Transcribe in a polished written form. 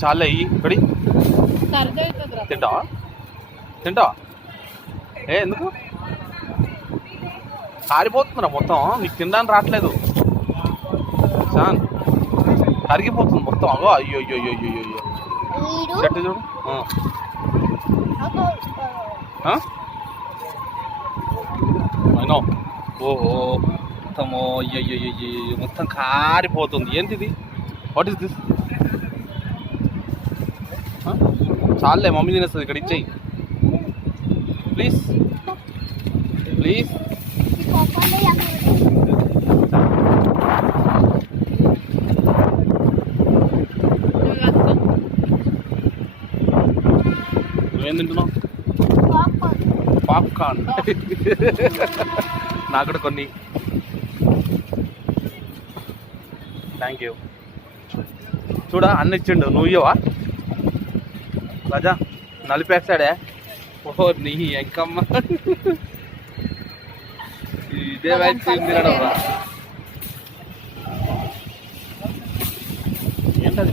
చాలే ఇక్కడి తింటావా తింటావా ఎందుకు కారిపోతుందిరా మొత్తం నీకు తినడానికి రావట్లేదు సాన్ కరిగిపోతుంది మొత్తం అగో అయ్యో అయ్యో అయ్యో అయ్యో అయ్యో చెట్టు చూడు అయినో ఓహో మొత్తము అయ్యో అయ్యో మొత్తం కారిపోతుంది ఏంటిది వాట్ ఇస్ దిస్ చాలే మమ్మీ తినేస్తుంది ఇక్కడ ఇచ్చేయి ప్లీజ్ ప్లీజ్ నువ్వేం తింటున్నావు పాప్కార్న్ నాకు కూడా కొన్ని థ్యాంక్ యూ చూడా అన్న ఇచ్చిండు నువ్వు ఇయ్యవా రాజా నలిపేస్తాడే ఓహో నీ ఎంకమ్మ ఇదే వైపు తినడం రా ఏంటది